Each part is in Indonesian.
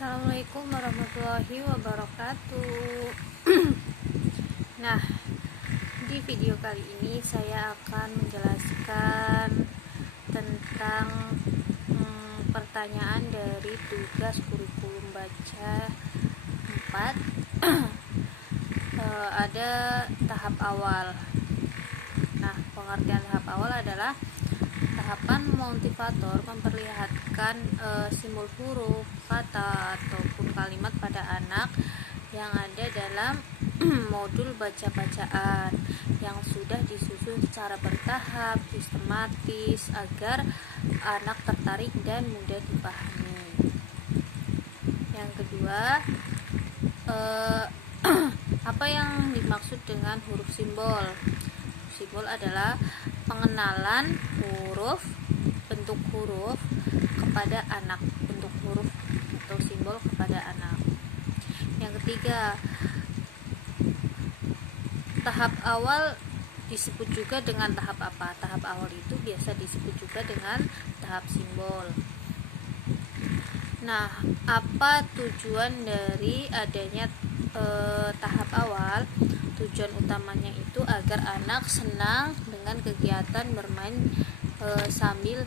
Assalamualaikum warahmatullahi wabarakatuh. Nah, di video kali ini saya akan menjelaskan tentang pertanyaan dari tugas kurikulum baca 4. Ada tahap awal. Nah, pengertian tahap awal adalah tahapan motivator memperlihatkan simbol huruf, kata, ataupun kalimat pada anak yang ada dalam modul baca-bacaan yang sudah disusun secara bertahap, sistematis agar anak tertarik dan mudah dipahami. Yang kedua, apa yang dimaksud dengan huruf simbol? Simbol adalah pengenalan huruf, bentuk huruf kepada anak, bentuk huruf atau simbol kepada anak. Yang ketiga, tahap awal disebut juga dengan tahap apa? Tahap awal itu biasa disebut juga dengan tahap simbol. Nah, apa tujuan dari adanya tahap awal? Tujuan utamanya itu agar anak senang dengan kegiatan bermain sambil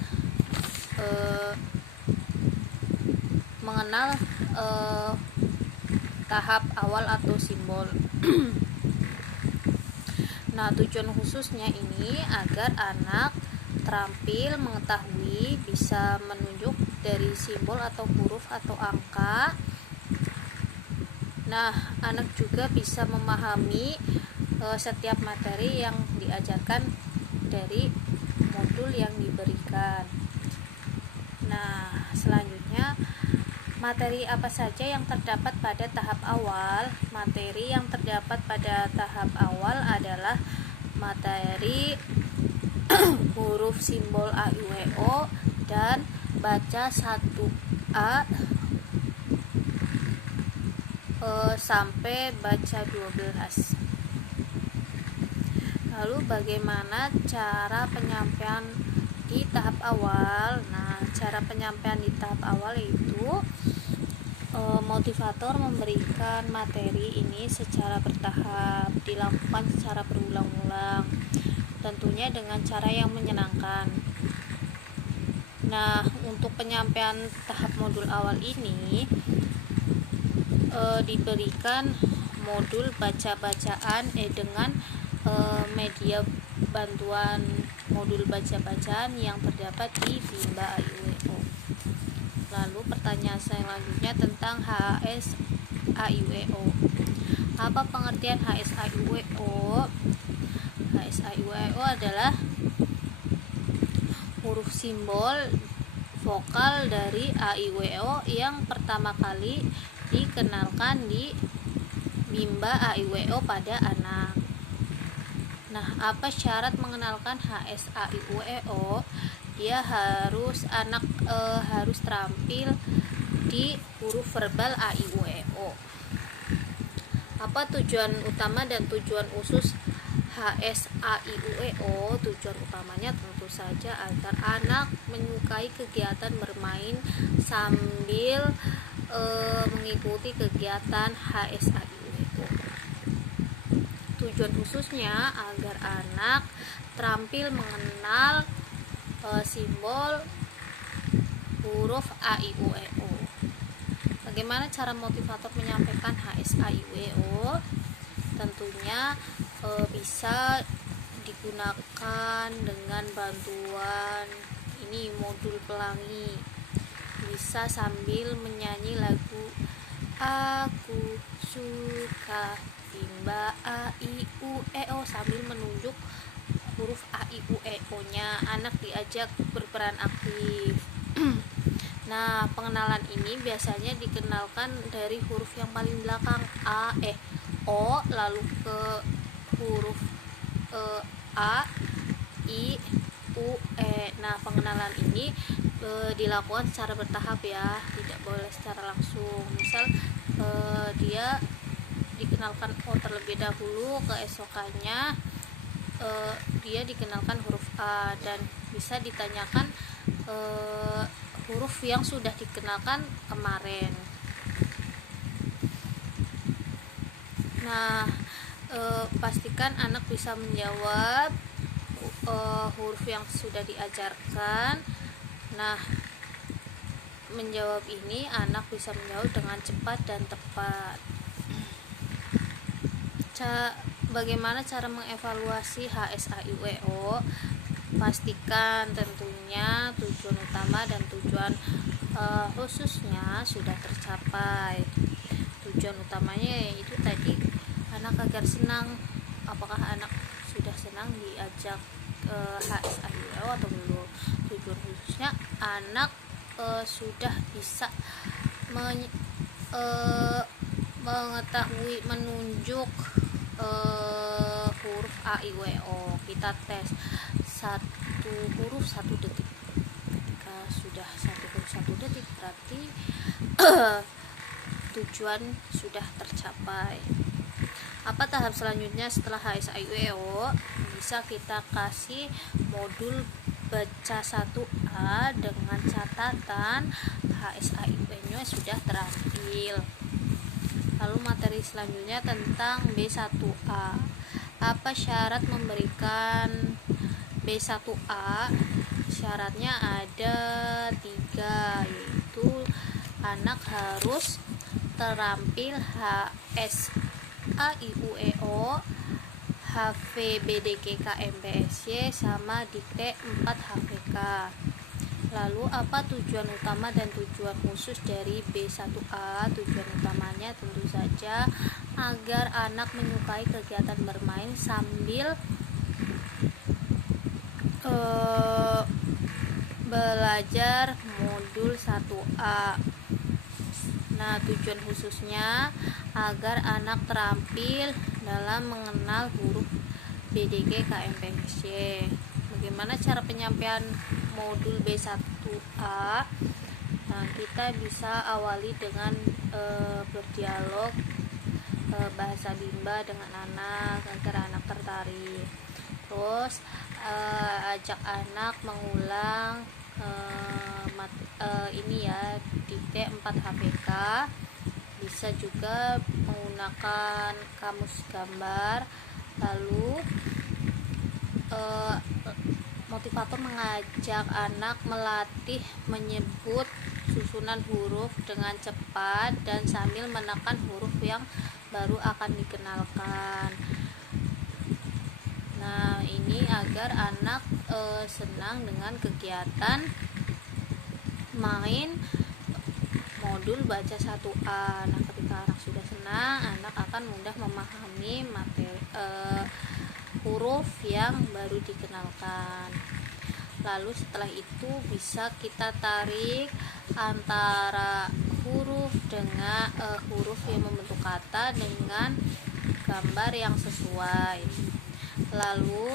mengenal tahap awal atau simbol. Nah, tujuan khususnya ini agar anak terampil mengetahui, bisa menunjuk dari simbol atau huruf atau angka. Nah, anak juga bisa memahami setiap materi yang diajarkan dari modul yang diberikan. Nah, selanjutnya, materi apa saja yang terdapat pada tahap awal? Materi yang terdapat pada tahap awal adalah materi huruf simbol A, I, W, O dan baca 1A sampai baca 12. Lalu bagaimana cara penyampaian di tahap awal? Nah, cara penyampaian di tahap awal itu motivator memberikan materi ini secara bertahap, dilakukan secara berulang-ulang, tentunya dengan cara yang menyenangkan. Nah, untuk penyampaian tahap modul awal ini diberikan modul baca-bacaan dengan media bantuan modul baca-bacaan yang terdapat di Bimba AIWO. Lalu pertanyaan selanjutnya tentang HS AIWO. Apa pengertian HS AIWO? HS AIWO adalah huruf simbol vokal dari AIWO yang pertama kali dikenalkan di Bimba AIWO pada anak. Nah, apa syarat mengenalkan HSAIWO? Dia harus harus terampil di huruf verbal AIWO. Apa tujuan utama dan tujuan khusus HSAIWO? Tujuan utamanya tentu saja agar anak menyukai kegiatan bermain sambil mengikuti kegiatan HSAIWO. Tujuan khususnya agar anak terampil mengenal simbol huruf A, I, U, E, O. Bagaimana cara motivator menyampaikan HSAIWO? Tentunya bisa digunakan dengan bantuan ini modul pelangi. Bisa sambil menyanyi lagu Aku Suka Bimba A, I, U, E, O sambil menunjuk huruf A, I, U, E, O nya. Anak diajak berperan aktif. Nah, pengenalan ini biasanya dikenalkan dari huruf yang paling belakang A, O, lalu ke huruf A, I, U, E. Nah, pengenalan ini dilakukan secara bertahap ya, tidak boleh secara langsung. Misal dia dikenalkan O terlebih dahulu, keesokannya dia dikenalkan huruf A, dan bisa ditanyakan huruf yang sudah dikenalkan kemarin. Nah, pastikan anak bisa menjawab huruf yang sudah diajarkan. Nah, menjawab ini anak bisa menjawab dengan cepat dan tepat. Bagaimana cara mengevaluasi HSAIWO? Pastikan tentunya tujuan utama dan tujuan khususnya sudah tercapai. Tujuan utamanya yaitu tadi anak agar senang. Apakah anak sudah senang diajak HSAIWO atau belum? Tujuan khususnya anak sudah bisa mengetahui, menunjuk huruf A, I, W, O. Kita tes satu huruf 1 detik. Ketika sudah satu huruf 1 detik, berarti tujuan sudah tercapai. Apa tahap selanjutnya setelah HSAIWO? Bisa kita kasih modul baca 1A dengan catatan HSAIWO-nya sudah terampil. Lalu materi selanjutnya tentang B1A. Apa syarat memberikan B1A? Syaratnya ada 3, yaitu anak harus terampil HSAIUEO, HVBDKKMPSY, sama dikte 4 HVK. Lalu apa tujuan utama dan tujuan khusus dari B1A? Tujuan utamanya tentu saja agar anak menyukai kegiatan bermain sambil belajar modul 1A. Nah, tujuan khususnya agar anak terampil dalam mengenal huruf BDG KMPSY. Bagaimana cara penyampaian modul B1A? Nah, kita bisa awali dengan berdialog bahasa Bimba dengan anak agar anak tertarik. Terus ajak anak mengulang ini ya, dikte 4 HPK. Bisa juga menggunakan kamus gambar. Lalu motivator mengajak anak melatih menyebut susunan huruf dengan cepat dan sambil menekan huruf yang baru akan dikenalkan. Nah, ini agar anak senang dengan kegiatan main modul baca 1A. Nah, ketika anak sudah senang, anak akan mudah memahami materi huruf yang baru dikenalkan. Lalu setelah itu bisa kita tarik antara huruf dengan huruf yang membentuk kata dengan gambar yang sesuai. Lalu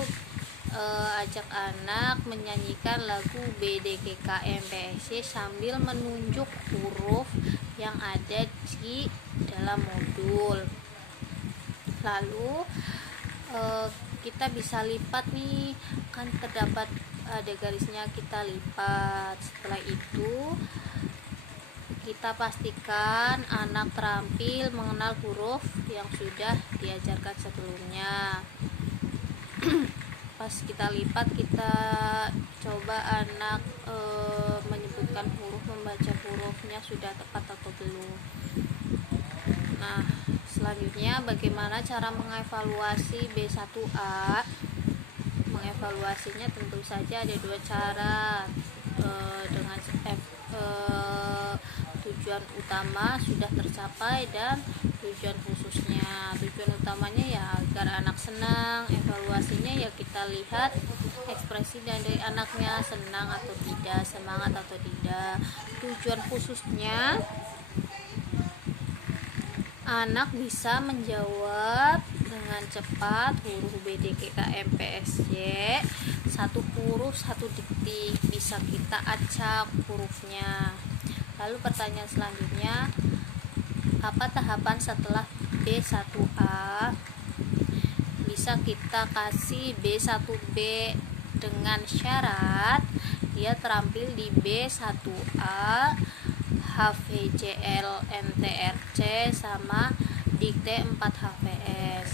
ajak anak menyanyikan lagu BDKKMPSY sambil menunjuk huruf yang ada di dalam modul. Lalu kita bisa lipat nih, kan terdapat ada garisnya, kita lipat. Setelah itu kita pastikan anak terampil mengenal huruf yang sudah diajarkan sebelumnya. Pas kita lipat, kita coba anak menyebutkan huruf, membaca hurufnya sudah tepat atau belum. Nah, selanjutnya bagaimana cara mengevaluasi B1A? Mengevaluasinya tentu saja ada 2 cara, dengan tujuan utama sudah tercapai dan tujuan khususnya. Tujuan utamanya ya agar anak senang. Evaluasinya ya kita lihat ekspresi dari anaknya, senang atau tidak, semangat atau tidak. Tujuan khususnya anak bisa menjawab dengan cepat huruf BDKKMPSY 1 huruf 1 detik, bisa kita acak hurufnya. Lalu pertanyaan selanjutnya, apa tahapan setelah B1A? Bisa kita kasih B1B dengan syarat dia terampil di B1A, HVJL MTRC sama dikte 4 HVS.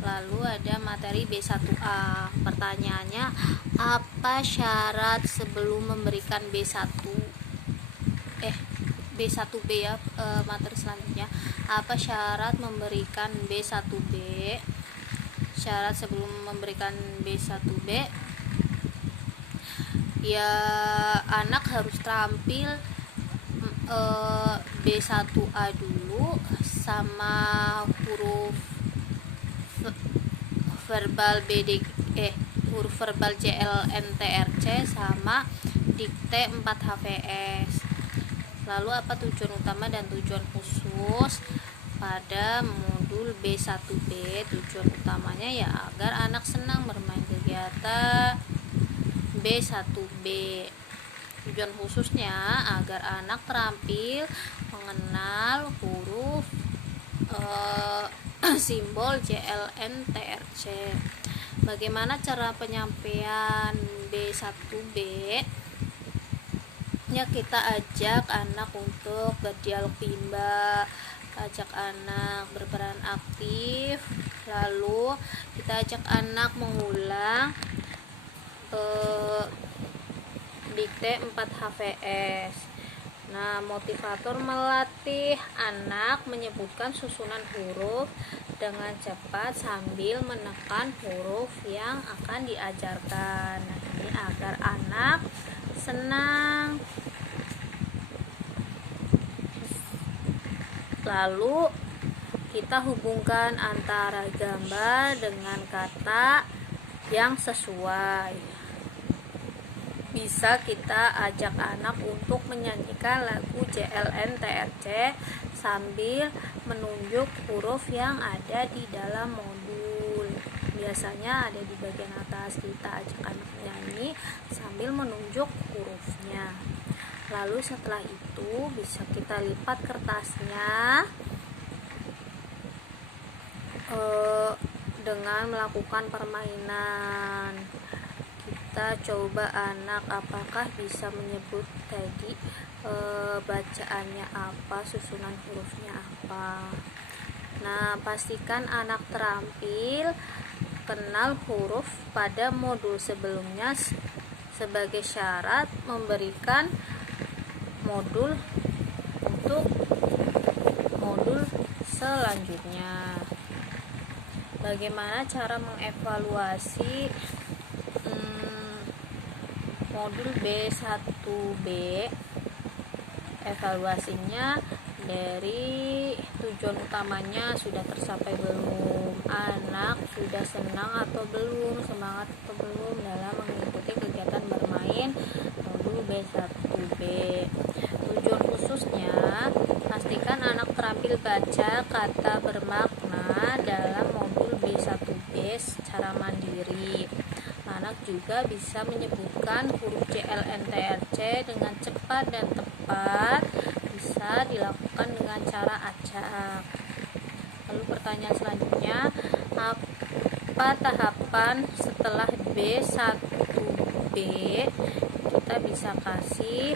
Lalu ada materi B1A. Pertanyaannya, apa syarat sebelum memberikan B1B ya, materi selanjutnya. Apa syarat memberikan B1B? Syarat sebelum memberikan B1B, ya anak harus terampil B1A dulu sama huruf verbal huruf verbal JLNTRC sama dikte 4 HVS. Lalu apa tujuan utama dan tujuan khusus pada modul B1B? Tujuan utamanya ya agar anak senang bermain kegiatan B1B. Tujuan khususnya agar anak terampil mengenal huruf simbol JLNTRC. Bagaimana cara penyampaian B1B? Ya, kita ajak anak untuk berdialog bimba, ajak anak berperan aktif, lalu kita ajak anak mengulang dikte 4 HVS. Nah, motivator melatih anak menyebutkan susunan huruf dengan cepat sambil menekan huruf yang akan diajarkan. Nah, ini agar anak senang. Lalu kita hubungkan antara gambar dengan kata yang sesuai. Bisa kita ajak anak untuk menyanyikan lagu JLNTRC sambil menunjuk huruf yang ada di dalam modul. Biasanya ada di bagian atas. Kita ajak anak menyanyi sambil menunjuk hurufnya. Lalu setelah itu bisa kita lipat kertasnya dengan melakukan permainan. Kita coba anak apakah bisa menyebut tadi bacaannya apa, susunan hurufnya apa. Nah, pastikan anak terampil kenal huruf pada modul sebelumnya sebagai syarat memberikan modul untuk modul selanjutnya. Bagaimana cara mengevaluasi modul B1B? Evaluasinya dari tujuan utamanya sudah tercapai belum, anak sudah senang atau belum, semangat atau belum dalam mengikuti kegiatan bermain modul B1B. Tujuan khususnya, pastikan anak terampil baca kata bermakna dalam modul B1B secara mandiri. Anak juga bisa menyebutkan huruf JLNTRC dengan cepat dan tepat, bisa dilakukan dengan cara acak. Lalu pertanyaan selanjutnya, apa tahapan setelah B1B? Kita bisa kasih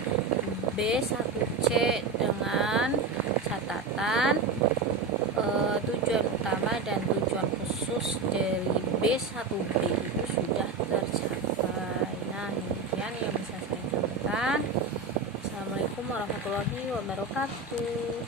B1C dengan catatan tujuan utama dan tujuan khusus dari B1B itu sudah tercapai. Nah, demikian yang bisa saya sampaikan. Assalamualaikum warahmatullahi wabarakatuh.